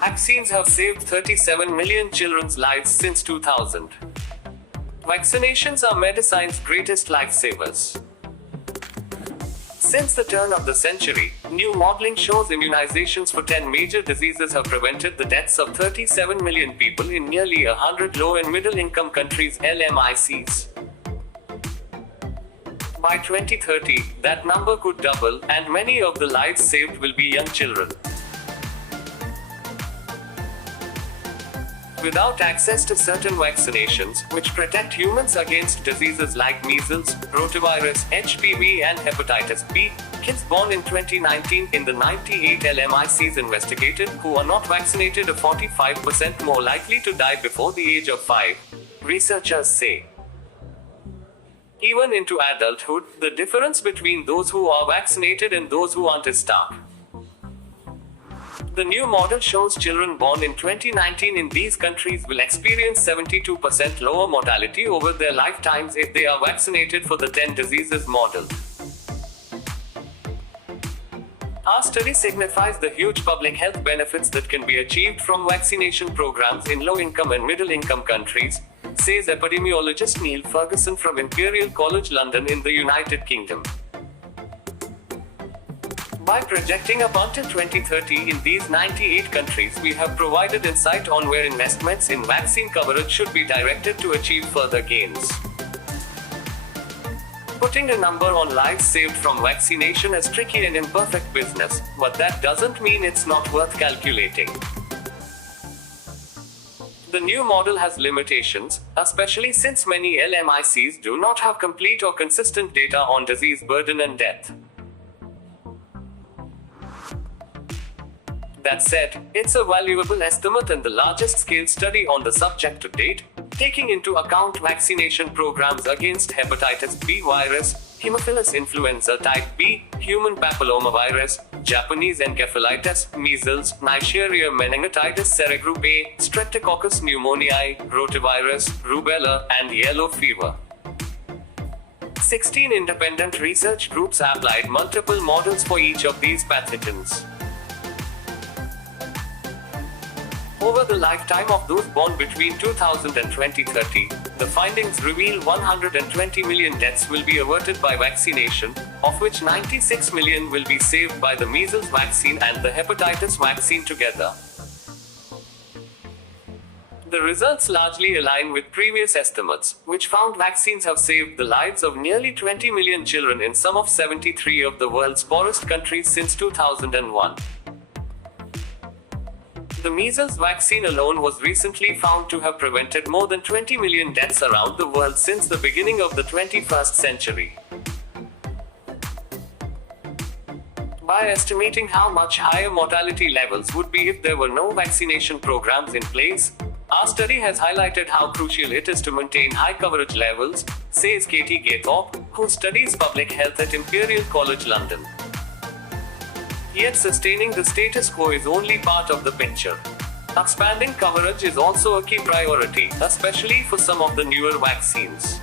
Vaccines have saved 37 million children's lives since 2000. Vaccinations are medicine's greatest lifesavers. Since the turn of the century, new modeling shows immunizations for 10 major diseases have prevented the deaths of 37 million people in nearly 100 low and middle income countries (LMICs). By 2030, that number could double, and many of the lives saved will be young children. Without access to certain vaccinations, which protect humans against diseases like measles, rotavirus, HPV, and hepatitis B, kids born in 2019 in the 98 LMICs investigated who are not vaccinated are 45% more likely to die before the age of 5, researchers say. Even into adulthood, the difference between those who are vaccinated and those who aren't is stark. The new model shows children born in 2019 in these countries will experience 72% lower mortality over their lifetimes if they are vaccinated for the 10 diseases modeled. Our study signifies the huge public health benefits that can be achieved from vaccination programs in low-income and middle-income countries, says epidemiologist Neil Ferguson from Imperial College London in the United Kingdom. By projecting up until 2030 in these 98 countries, we have provided insight on where investments in vaccine coverage should be directed to achieve further gains. Putting a number on lives saved from vaccination is tricky and imperfect business, but that doesn't mean it's not worth calculating. The new model has limitations, especially since many LMICs do not have complete or consistent data on disease burden and death. That said, it's a valuable estimate and the largest scale study on the subject to date, taking into account vaccination programs against hepatitis B virus, Haemophilus influenza type B, human papillomavirus, Japanese encephalitis, measles, Neisseria meningitidis serogroup A, Streptococcus pneumoniae, rotavirus, rubella, and yellow fever. 16 independent research groups applied multiple models for each of these pathogens. Over the lifetime of those born between 2000 and 2030, the findings reveal 120 million deaths will be averted by vaccination, of which 96 million will be saved by the measles vaccine and the hepatitis vaccine together. The results largely align with previous estimates, which found vaccines have saved the lives of nearly 20 million children in some of 73 of the world's poorest countries since 2001. The measles vaccine alone was recently found to have prevented more than 20 million deaths around the world since the beginning of the 21st century. By estimating how much higher mortality levels would be if there were no vaccination programs in place, our study has highlighted how crucial it is to maintain high coverage levels, says Katie Gaythorpe, who studies public health at Imperial College London. Yet sustaining the status quo is only part of the picture. Expanding coverage is also a key priority, especially for some of the newer vaccines.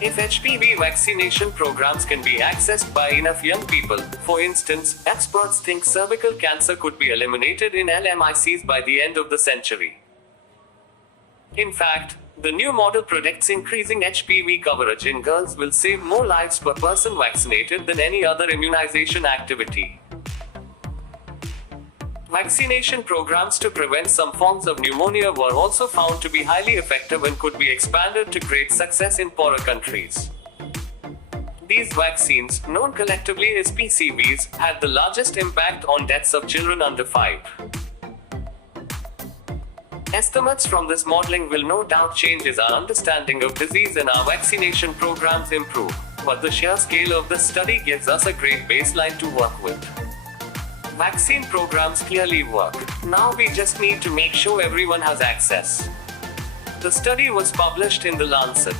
If HPV vaccination programs can be accessed by enough young people, for instance, experts think cervical cancer could be eliminated in LMICs by the end of the century. In fact, the new model predicts increasing HPV coverage in girls will save more lives per person vaccinated than any other immunization activity. Vaccination programs to prevent some forms of pneumonia were also found to be highly effective and could be expanded to great success in poorer countries. These vaccines, known collectively as PCVs, had the largest impact on deaths of children under 5. Estimates from this modeling will no doubt change as our understanding of disease and our vaccination programs improve, but the sheer scale of this study gives us a great baseline to work with. Vaccine programs clearly work. Now we just need to make sure everyone has access. The study was published in The Lancet.